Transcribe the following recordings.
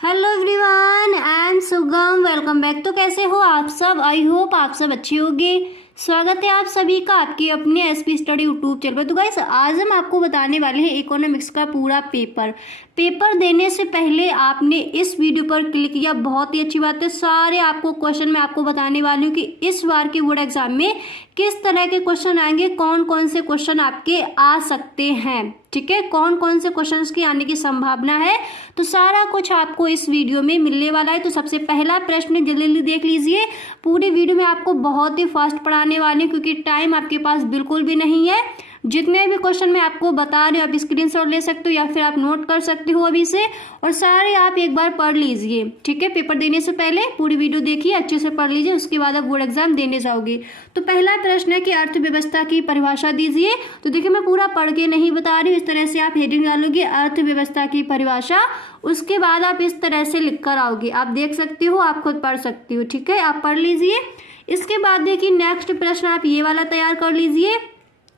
Hello everyone, I am सुगम। Welcome back. तो कैसे हो आप सब? आई होप आप सब अच्छे होंगे। स्वागत है आप सभी का आपकी अपने एसपी स्टडी यूट्यूब चैनल पर। तो गाइस, आज हम आपको बताने वाले हैं इकोनॉमिक्स का पूरा पेपर देने से पहले आपने इस वीडियो पर क्लिक किया, बहुत ही अच्छी बात है। सारे आपको क्वेश्चन मैं आपको बताने वाली हूँ कि इस बार के बोर्ड एग्जाम में किस तरह के क्वेश्चन आएंगे, कौन कौन से क्वेश्चन आपके आ सकते हैं, ठीक है, कौन कौन से क्वेश्चंस की आने की संभावना है। तो सारा कुछ आपको इस वीडियो में मिलने वाला है। तो सबसे पहला प्रश्न जल्दी जल्दी देख लीजिए। पूरी वीडियो में आपको बहुत ही फास्ट पढ़ाने वाली हूँ क्योंकि टाइम आपके पास बिल्कुल भी नहीं है। जितने भी क्वेश्चन मैं आपको बता रही हूँ आप स्क्रीनशॉट ले सकते हो या फिर आप नोट कर सकते हो अभी से, और सारे आप एक बार पढ़ लीजिए, ठीक है। पेपर देने से पहले पूरी वीडियो देखिए, अच्छे से पढ़ लीजिए, उसके बाद आप बोर्ड एग्जाम देने जाओगे। तो पहला प्रश्न है कि अर्थव्यवस्था की परिभाषा दीजिए। तो देखिए, मैं पूरा पढ़ के नहीं बता रही हूँ, इस तरह से आप हेडिंग डालोगे अर्थव्यवस्था की परिभाषा, उसके बाद आप इस तरह से लिख कर आओगे। आप देख सकते हो, आप खुद पढ़ सकते हो, ठीक है, आप पढ़ लीजिए। इसके बाद देखिए नेक्स्ट प्रश्न आप ये वाला तैयार कर लीजिए।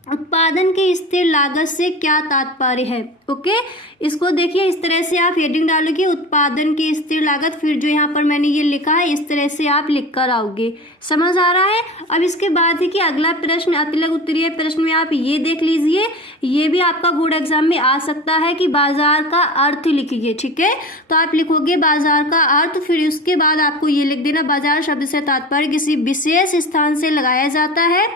उत्पादन की स्थिर लागत से क्या तात्पर्य है? ओके, इसको देखिए इस तरह से आप हेडिंग डालोगे उत्पादन की स्थिर लागत, फिर जो यहाँ पर मैंने ये लिखा है इस तरह से आप लिख कर आओगे। समझ आ रहा है? अब इसके बाद है कि अगला प्रश्न अतिलघु उत्तरीय प्रश्न में आप ये देख लीजिए, ये भी आपका बोर्ड एग्जाम में आ सकता है कि बाजार का अर्थ लिखिए, ठीक है। तो आप लिखोगे बाजार का अर्थ, फिर उसके बाद आपको ये लिख देना बाजार शब्द से तात्पर्य किसी विशेष स्थान से लगाया जाता है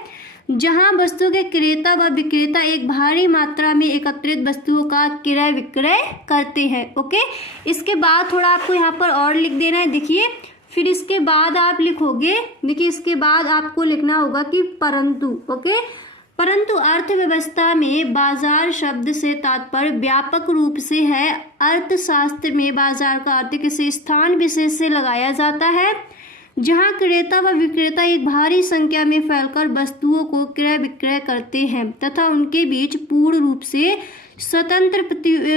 जहां वस्तु के क्रेता व विक्रेता एक भारी मात्रा में एकत्रित वस्तुओं का क्रय विक्रय करते हैं। ओके, इसके बाद थोड़ा आपको यहाँ पर और लिख देना है, देखिए। फिर इसके बाद आप लिखोगे, देखिए इसके बाद आपको लिखना होगा कि परंतु, ओके, परंतु अर्थव्यवस्था में बाजार शब्द से तात्पर्य व्यापक रूप से है। अर्थशास्त्र में बाजार का अर्थ किसी स्थान विशेष से लगाया जाता है जहां क्रेता व विक्रेता एक भारी संख्या में फैलकर वस्तुओं को क्रय विक्रय करते हैं तथा उनके बीच पूर्ण रूप से स्वतंत्र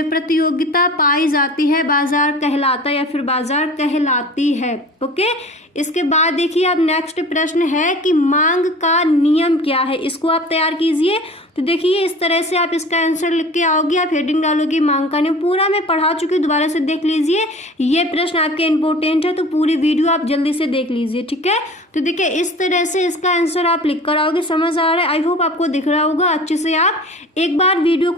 प्रतियोगिता पाई जाती है, बाजार कहलाता है या फिर बाजार कहलाती है। ओके, इसके बाद देखिए अब नेक्स्ट प्रश्न है कि मांग का नियम क्या है, इसको आप तैयार कीजिए। तो देखिए इस तरह से आप इसका आंसर लिख के आओगे, आप हेडिंग डालोगे मांग का नियम। पूरा मैं पढ़ा चुकी हूँ, दोबारा से देख लीजिए, ये प्रश्न आपके इंपॉर्टेंट है, तो पूरी वीडियो आप जल्दी से देख लीजिए, ठीक है। तो देखिए इस तरह से इसका आंसर आप लिख कर आओगे। समझ आ रहा है? आई होप आपको दिख रहा होगा अच्छे से। आप एक बार वीडियो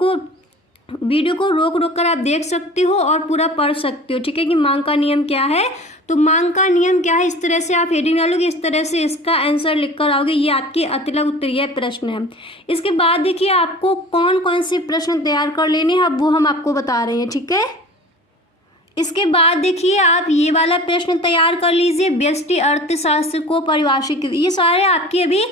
को रोक रोक कर आप देख सकते हो और पूरा पढ़ सकते हो, ठीक है, कि मांग का नियम क्या है। तो मांग का नियम क्या है, इस तरह से आप हेडिंग डालोगे, इस तरह से इसका आंसर लिख कर आओगे। ये आपके अतिलघु उत्तरीय प्रश्न है। इसके बाद देखिए आपको कौन कौन से प्रश्न तैयार कर लेने हैं, अब वो हम आपको बता रहे हैं, ठीक है। इसके बाद देखिए आप ये वाला प्रश्न तैयार कर लीजिए, व्यष्टि अर्थशास्त्र को परिभाषित कीजिए। ये सारे आपके अभी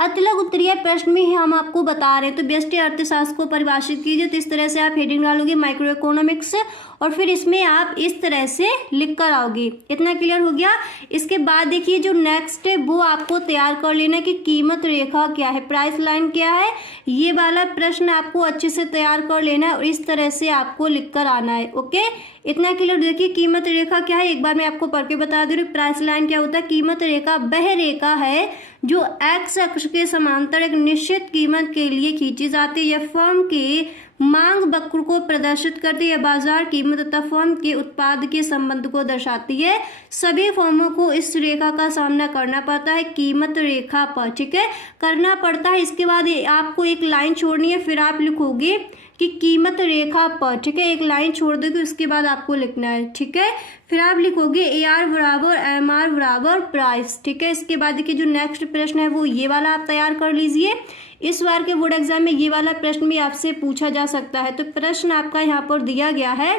अतिलघु उत्तरीय प्रश्न में ही हम आपको बता रहे हैं। तो व्यष्टि अर्थशास्त्र को परिभाषित कीजिए, तो इस तरह से आप हेडिंग डालोगे माइक्रो इकोनॉमिक्स, और फिर इसमें आप इस तरह से लिख कर आओगे। इतना क्लियर हो गया? इसके बाद देखिए जो नेक्स्ट है वो आपको तैयार कर लेना कि कीमत रेखा क्या है, प्राइस लाइन क्या है। ये वाला प्रश्न आपको अच्छे से तैयार कर लेना है और इस तरह से आपको लिख कर आना है। ओके, इतना क्लियर? देखिए कीमत रेखा क्या है, एक बार मैं आपको पढ़ के बता दे रही हूँ। प्राइस लाइन क्या होता है? कीमत रेखा वह रेखा है जो एक्स अक्ष के समांतर एक निश्चित कीमत के लिए खींची जाती है। यह फर्म के मांग वक्र को प्रदर्शित करती है, बाजार कीमत तथा फर्म के उत्पाद के संबंध को दर्शाती है। सभी फर्मों को इस रेखा का सामना करना पड़ता है, कीमत रेखा पर, ठीक है, करना पड़ता है। इसके बाद आपको एक लाइन छोड़नी है, फिर आप लिखोगे कि कीमत रेखा पर, ठीक है, एक लाइन छोड़ दोगे, उसके बाद आपको लिखना है, ठीक है। फिर आप लिखोगे AR बराबर MR बराबर प्राइस, ठीक है। इसके बाद देखिए जो नेक्स्ट प्रश्न है वो ये वाला आप तैयार कर लीजिए। इस बार के बोर्ड एग्जाम में ये वाला प्रश्न भी आपसे पूछा जा सकता है। तो प्रश्न आपका यहाँ पर दिया गया है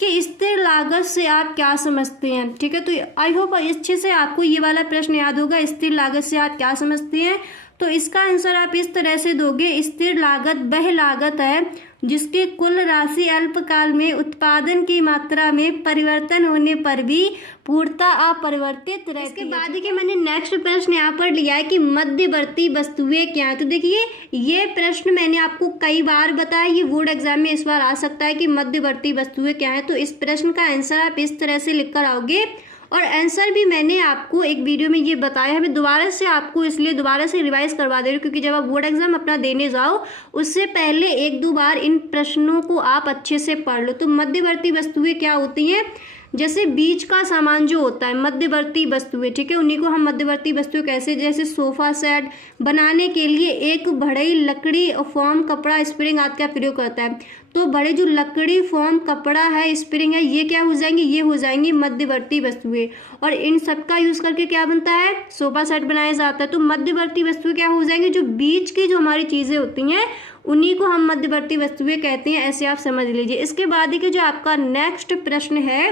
कि स्थिर लागत से आप क्या समझते हैं, ठीक है। तो आई होप अच्छे से आपको ये वाला प्रश्न याद होगा, स्थिर लागत से आप क्या समझते हैं। तो इसका आंसर आप इस तरह से दोगे, स्थिर लागत वह लागत है जिसकी कुल राशि अल्पकाल में उत्पादन की मात्रा में परिवर्तन होने पर भी पूर्णतः अपरिवर्तित रहती है। इसके बाद देखिए मैंने नेक्स्ट प्रश्न यहाँ पर लिया है कि मध्यवर्ती वस्तुएं क्या है। तो देखिए ये प्रश्न मैंने आपको कई बार बताया, ये बोर्ड एग्जाम में इस बार आ सकता है कि मध्यवर्ती वस्तुएं क्या है। तो इस प्रश्न का आंसर आप इस तरह से लिख कर आओगे, और आंसर भी मैंने आपको एक वीडियो में ये बताया है। मैं दोबारा से आपको इसलिए दोबारा से रिवाइज करवा दे रही हूँ क्योंकि जब आप बोर्ड एग्जाम अपना देने जाओ उससे पहले एक दो बार इन प्रश्नों को आप अच्छे से पढ़ लो। तो मध्यवर्ती वस्तुएं क्या होती हैं? जैसे बीच का सामान जो होता है, मध्यवर्ती वस्तुएं, ठीक है, उन्हीं को हम मध्यवर्ती वस्तुएं कैसे, जैसे सोफा सेट बनाने के लिए एक बढ़ई लकड़ी, फोम, कपड़ा, स्प्रिंग आदि का प्रयोग करता है। तो बड़े जो लकड़ी, फोम, कपड़ा है, स्प्रिंग है, ये क्या हो जाएंगी, ये हो जाएंगी मध्यवर्ती वस्तुएं। और इन सब का यूज करके क्या बनता है, सोफा सेट बनाया जाता है। तो मध्यवर्ती वस्तुएं क्या हो जाएंगी, जो बीच की जो हमारी चीजें होती हैं उन्हीं को हम मध्यवर्ती वस्तुएं कहते हैं, ऐसे आप समझ लीजिए। इसके बाद देखिए जो आपका नेक्स्ट प्रश्न है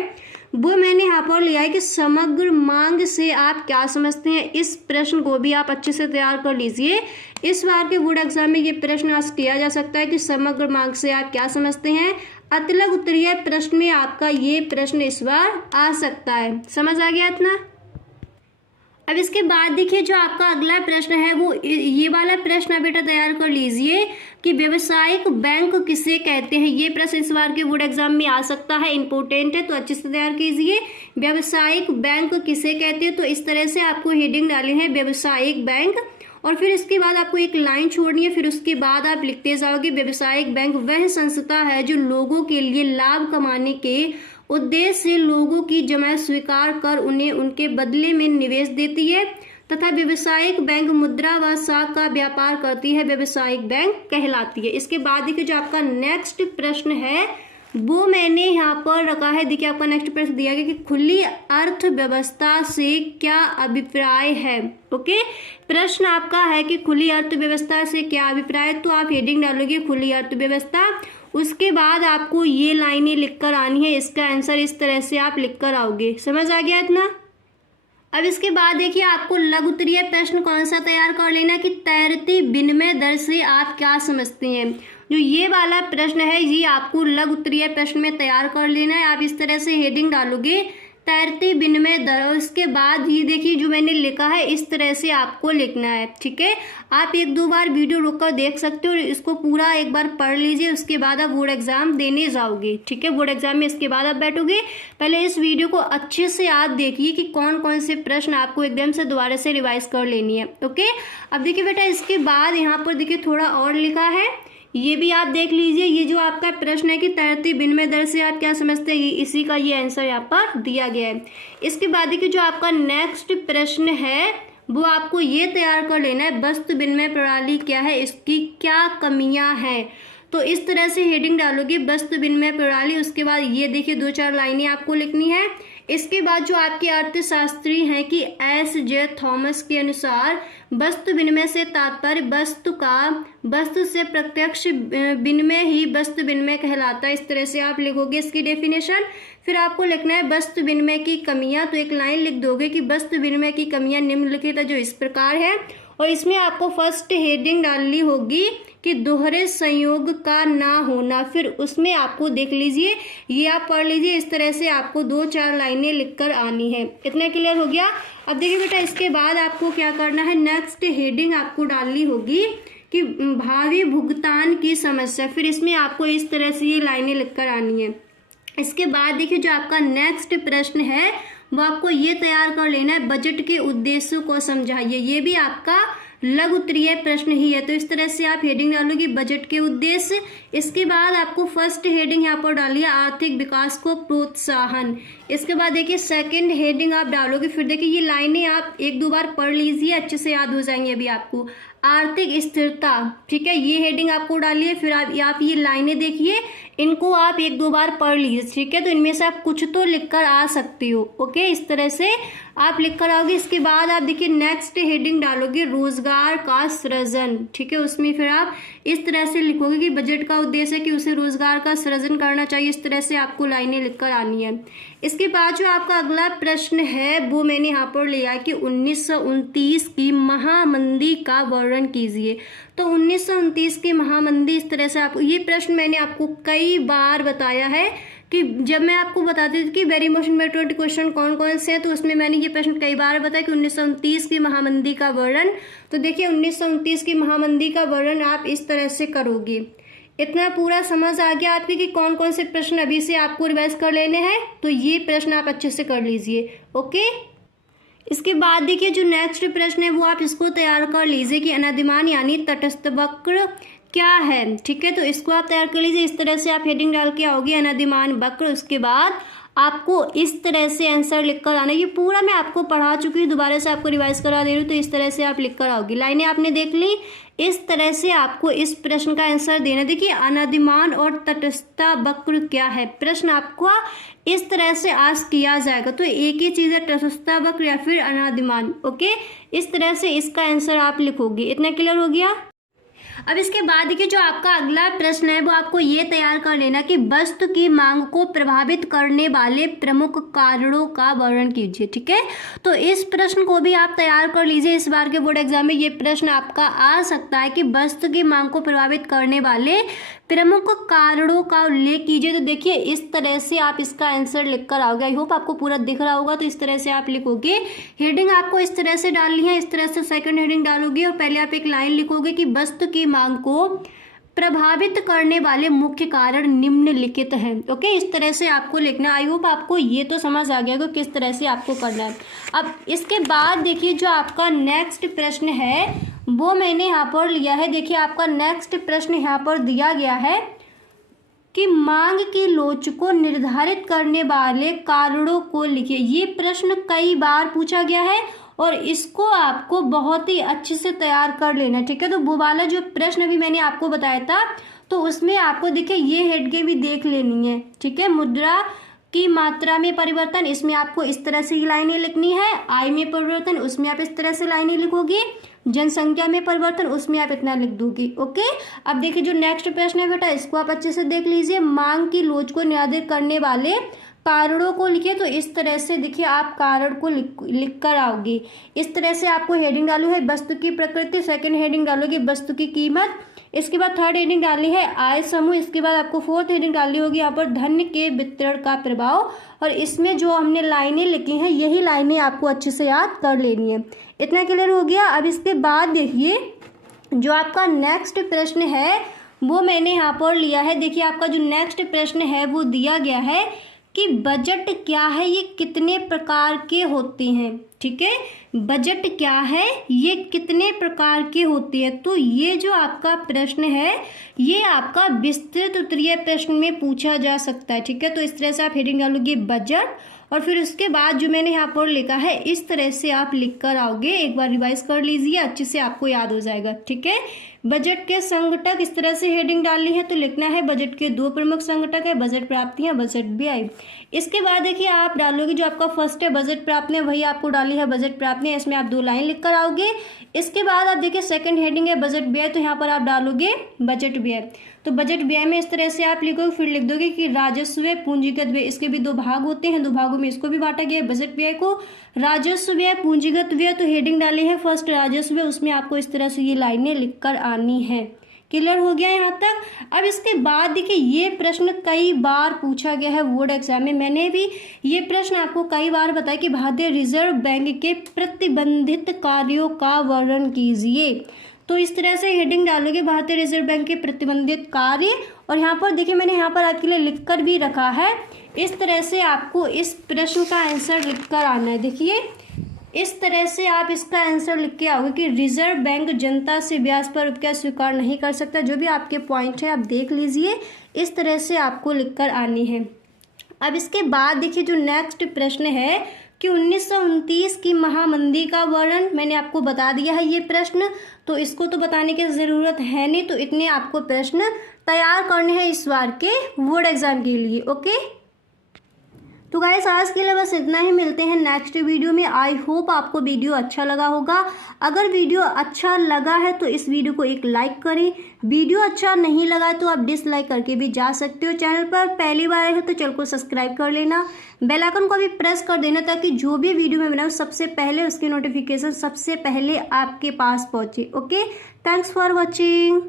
वो मैंने यहाँ पर लिया है कि समग्र मांग से आप क्या समझते हैं। इस प्रश्न को भी आप अच्छे से तैयार कर लीजिए। इस बार के बोर्ड एग्जाम में ये प्रश्न आज किया जा सकता है कि समग्र मांग से आप क्या समझते हैं। अतिलक उत्तरीय प्रश्न में आपका ये प्रश्न इस बार आ सकता है। समझ आ गया इतना। अब इसके बाद देखिए जो आपका अगला प्रश्न है वो ये वाला प्रश्न आप बेटा तैयार कर लीजिए कि व्यावसायिक बैंक किसे कहते हैं। ये प्रश्न इस बार के बोर्ड एग्जाम में आ सकता है, इंपॉर्टेंट है, तो अच्छे से तैयार कीजिए। व्यावसायिक बैंक किसे कहते हैं, तो इस तरह से आपको हेडिंग डाली है व्यावसायिक बैंक, और फिर इसके बाद आपको एक लाइन छोड़नी है, फिर उसके बाद आप लिखते जाओगे व्यावसायिक बैंक वह संस्था है जो लोगों के लिए लाभ कमाने के उद्देश्य से लोगों की जमा स्वीकार कर उन्हें उनके बदले में निवेश देती है तथा व्यावसायिक बैंक मुद्रा व साख का व्यापार करती है, व्यावसायिक बैंक कहलाती है। इसके बाद देखिए जो आपका नेक्स्ट प्रश्न है वो मैंने यहाँ पर रखा है। देखिए आपका नेक्स्ट प्रश्न दिया गया कि खुली अर्थव्यवस्था से क्या अभिप्राय है। ओके, प्रश्न आपका है कि खुली अर्थव्यवस्था से क्या अभिप्राय है, तो आप हेडिंग डालोगे खुली अर्थव्यवस्था। उसके बाद आपको ये लाइनें लिखकर आनी है, इसका आंसर इस तरह से आप लिखकर आओगे। समझ आ गया इतना। अब इसके बाद देखिए आपको लघु उत्तरीय प्रश्न कौन सा तैयार कर लेना कि तैरती विनिमय दर से आप क्या समझते हैं। जो ये वाला प्रश्न है ये आपको लघु उत्तरीय प्रश्न में तैयार कर लेना है। आप इस तरह से हेडिंग डालोगे तैरती विनिमय दर, उसके बाद ये देखिए जो मैंने लिखा है इस तरह से आपको लिखना है। ठीक है, आप एक दो बार वीडियो रोककर देख सकते हो और इसको पूरा एक बार पढ़ लीजिए, उसके बाद आप बोर्ड एग्जाम देने जाओगे। ठीक है, बोर्ड एग्जाम में इसके बाद आप बैठोगे। पहले इस वीडियो को अच्छे से आप देखिए कि कौन कौन से प्रश्न आपको एकदम से दोबारा से रिवाइज कर लेनी है। ओके, अब देखिए बेटा इसके बाद यहाँ पर देखिए थोड़ा और लिखा है, ये भी आप देख लीजिए। ये जो आपका प्रश्न है कि तैरती विनिमय दर से आप क्या समझते हैं, इसी का ये आंसर यहाँ पर दिया गया है। इसके बाद देखिए जो आपका नेक्स्ट प्रश्न है वो आपको ये तैयार कर लेना है वस्तु विनिमय प्रणाली क्या है, इसकी क्या कमियां हैं। तो इस तरह से हेडिंग डालोगे वस्तु विनिमय प्रणाली, उसके बाद ये देखिए दो चार लाइनें आपको लिखनी है। इसके बाद जो आपके अर्थशास्त्री हैं कि एस.जे. थॉमस के अनुसार वस्तु विनिमय से तात्पर्य वस्तु से प्रत्यक्ष विनिमय ही वस्तु विनिमय कहलाता है। इस तरह से आप लिखोगे इसकी डेफिनेशन। फिर आपको लिखना है वस्तु विनिमय की कमियां, तो एक लाइन लिख दोगे कि वस्तु विनिमय की कमियां निम्नलिखित जो इस प्रकार है, और इसमें आपको फर्स्ट हेडिंग डालनी होगी कि दोहरे संयोग का ना होना। फिर उसमें आपको देख लीजिए, ये आप पढ़ लीजिए, इस तरह से आपको दो चार लाइनें लिखकर आनी है। इतना क्लियर हो गया। अब देखिए बेटा इसके बाद आपको क्या करना है, नेक्स्ट हेडिंग आपको डालनी होगी कि भावी भुगतान की समस्या। फिर इसमें आपको इस तरह से ये लाइनें लिखकर आनी है। इसके बाद देखिए जो आपका नेक्स्ट प्रश्न है वो आपको ये तैयार कर लेना है बजट के उद्देश्यों को समझाइए। ये भी आपका लघु उत्तरीय प्रश्न ही है, तो इस तरह से आप हेडिंग डालोगे बजट के उद्देश्य। इसके बाद आपको फर्स्ट हेडिंग यहाँ पर डालिए आर्थिक विकास को प्रोत्साहन। इसके बाद देखिए सेकंड हेडिंग आप डालोगे, फिर देखिए ये लाइनें आप एक दो बार पढ़ लीजिए, अच्छे से याद हो जाएंगे अभी आपको। आर्थिक स्थिरता, ठीक है, ये हेडिंग आपको डालिए। फिर आप ये लाइनें देखिए, इनको आप एक दो बार पढ़ लीजिए। ठीक है, तो इनमें से आप कुछ तो लिखकर आ सकते हो। ओके, इस तरह से आप लिखकर आओगे। इसके बाद आप देखिए नेक्स्ट हेडिंग डालोगे रोजगार का सृजन। ठीक है, उसमें फिर आप इस तरह से लिखोगे कि बजट का उद्देश्य है कि उसे रोजगार का सृजन करना चाहिए। इस तरह से आपको लाइनें लिखकर आनी है। इसके बाद जो आपका अगला प्रश्न है वो मैंने यहाँ पर लिया कि 1929 की महामंदी का वर्णन कीजिए। तो 1929 की महामंदी, इस तरह से आपको ये प्रश्न मैंने आपको कई बार बताया है कि जब मैं आपको बताती थी कि वेरी मोस्ट इम्पोर्टेंट क्वेश्चन कौन कौन से हैं, तो उसमें मैंने ये प्रश्न कई बार बताया कि 1929 की महामंदी का वर्णन। तो देखिए 1929 की महामंदी का वर्णन आप इस तरह से करोगे। इतना पूरा समझ आ गया आपके कि कौन कौन से प्रश्न अभी से आपको रिवाइज कर लेने हैं, तो ये प्रश्न आप अच्छे से कर लीजिए। ओके, इसके बाद देखिए जो नेक्स्ट प्रश्न है वो आप इसको तैयार कर लीजिए कि अनादिमान यानी तटस्थ वक्र क्या है। ठीक है, तो इसको आप तैयार कर लीजिए। इस तरह से आप हेडिंग डाल के आओगे अनादिमान वक्र। उसके बाद आपको इस तरह से आंसर लिख कर आना है। ये पूरा मैं आपको पढ़ा चुकी हूँ, दोबारा से आपको रिवाइज करा दे रही हूँ। तो इस तरह से आप लिख कर आओगी। लाइनें आपने देख ली, इस तरह से आपको इस प्रश्न का आंसर देना। देखिए अनादिमान और तटस्थ वक्र क्या है, प्रश्न आपको इस तरह से आस्क किया जाएगा। तो एक ही चीज़ है, तटस्थ वक्र या फिर अनादिमान। ओके, इस तरह से इसका आंसर आप लिखोगे। इतना क्लियर हो गया। अब इसके बाद देखिए जो आपका अगला प्रश्न है वो आपको ये तैयार कर लेना कि वस्तु की मांग को प्रभावित करने वाले प्रमुख कारणों का वर्णन कीजिए। ठीक है, तो इस प्रश्न को भी आप तैयार कर लीजिए। इस बार के बोर्ड एग्जाम में ये प्रश्न आपका आ सकता है कि वस्तु की मांग को प्रभावित करने वाले प्रमुख कारणों का उल्लेख कीजिए। तो देखिए इस तरह से आप इसका आंसर लिख कर आओगे। आई होप आपको पूरा दिख रहा होगा। तो इस तरह से आप लिखोगे। हेडिंग आपको इस तरह से डालनी है, इस तरह से सेकंड हेडिंग डालोगे और पहले आप एक लाइन लिखोगे कि वस्तु की मांग को प्रभावित करने वाले मुख्य कारण निम्नलिखित हैं। ओके, इस तरह से आपको लिखना। आई होप आपको ये तो समझ आ गया कि किस तरह से आपको करना है। अब इसके बाद देखिए जो आपका नेक्स्ट प्रश्न है वो मैंने यहाँ पर लिया है। देखिए आपका नेक्स्ट प्रश्न यहाँ पर दिया गया है कि मांग की लोच को निर्धारित करने वाले कारणों को लिखिए। ये प्रश्न कई बार पूछा गया है और इसको आपको बहुत ही अच्छे से तैयार कर लेना। ठीक है, तो वो वाला जो प्रश्न अभी मैंने आपको बताया था तो उसमें आपको देखिए ये हेड के भी देख लेनी है। ठीक है, मुद्रा की मात्रा में परिवर्तन, इसमें आपको इस तरह से लाइनें लिखनी है। आय में परिवर्तन, उसमें आप इस तरह से लाइनें लिखोगी। जनसंख्या में परिवर्तन, उसमें आप इतना लिख दोगी। ओके, अब देखिए जो नेक्स्ट प्रश्न है बेटा इसको आप अच्छे से देख लीजिए। मांग की लोच को निर्धारित करने वाले कारणों को लिखिए। तो इस तरह से देखिए आप कारण को लिख कर आओगी। इस तरह से आपको हेडिंग डालू है वस्तु की प्रकृति, सेकंड हेडिंग डालोगे वस्तु की कीमत, इसके बाद थर्ड हेडिंग डालनी है आय समूह, इसके बाद आपको फोर्थ हेडिंग डालनी होगी यहाँ पर धन के वितरण का प्रभाव। और इसमें जो हमने लाइनें लिखी हैं यही लाइनें आपको अच्छे से याद कर लेनी है। इतना क्लियर हो गया। अब इसके बाद देखिए जो आपका नेक्स्ट प्रश्न है वो मैंने यहाँ पर लिया है। देखिए आपका जो नेक्स्ट प्रश्न है वो दिया गया है कि बजट क्या है, ये कितने प्रकार के होते हैं। ठीक है, बजट क्या है, ये कितने प्रकार के होते हैं। तो ये जो आपका प्रश्न है ये आपका विस्तृत उत्तरीय प्रश्न में पूछा जा सकता है। ठीक है, तो इस तरह से आप हेडिंग डालोगे बजट और फिर उसके बाद जो मैंने यहाँ पर लिखा है इस तरह से आप लिख कर आओगे। एक बार रिवाइज कर लीजिए, अच्छे से आपको याद हो जाएगा। ठीक है, बजट के संगठक, इस तरह से हेडिंग डालनी है। तो लिखना है बजट के दो प्रमुख संगठक है, बजट प्राप्तियां, बजट व्यय। इसके बाद देखिए आप डालोगे जो आपका फर्स्ट है बजट प्राप्तियां, वही आपको डाली है बजट प्राप्तियां। इसमें आप दो लाइन लिख कर आओगे। इसके बाद आप देखिए सेकंड हेडिंग है बजट व्यय, तो यहाँ पर आप डालोगे बजट व्यय। तो बजट व्यय में इस तरह से आप लिखोगे, फिर लिख दोगे कि राजस्व व्यय, पूंजीगत व्यय। इसके भी दो भाग होते हैं, दो भागों में इसको भी बांटा गया है बजट व्यय को। राजस्व व्यय, पूंजीगत व्यय, तो हेडिंग डाली है फर्स्ट राजस्व व्यय, उसमें आपको इस तरह से ये लाइनें लिख कर आनी है। क्लियर हो गया यहाँ तक। अब इसके बाद देखिए ये प्रश्न कई बार पूछा गया है बोर्ड एग्जाम में। मैंने भी ये प्रश्न आपको कई बार बताया कि भारतीय रिजर्व बैंक के प्रतिबंधित कार्यों का वर्णन कीजिए। तो इस तरह से हेडिंग डालोगे भारतीय रिजर्व बैंक के प्रतिबंधित कार्य। और यहाँ पर देखिए मैंने यहाँ पर आपके लिए लिख कर भी रखा है। इस तरह से आपको इस प्रश्न का आंसर लिख कर आना है। देखिए इस तरह से आप इसका आंसर लिख के आओगे कि रिजर्व बैंक जनता से ब्याज पर रुपया स्वीकार नहीं कर सकता। जो भी आपके पॉइंट है आप देख लीजिए, इस तरह से आपको लिख कर आनी है। अब इसके बाद देखिए जो नेक्स्ट प्रश्न है कि 1929 की महामंदी का वर्णन, मैंने आपको बता दिया है ये प्रश्न, तो इसको तो बताने की ज़रूरत है नहीं। तो इतने आपको प्रश्न तैयार करने हैं इस बार के बोर्ड एग्जाम के लिए। ओके, तो गाइस आज के लिए बस इतना ही। मिलते हैं नेक्स्ट वीडियो में। आई होप आपको वीडियो अच्छा लगा होगा। अगर वीडियो अच्छा लगा है तो इस वीडियो को एक लाइक करें। वीडियो अच्छा नहीं लगा है तो आप डिसलाइक करके भी जा सकते हो। चैनल पर पहली बार आए हो तो चैनल को सब्सक्राइब कर लेना, बेल आइकन को भी प्रेस कर देना ताकि जो भी वीडियो मैं बनाऊँ सबसे पहले उसकी नोटिफिकेशन सबसे पहले आपके पास पहुँचे। Okay, thanks for watching.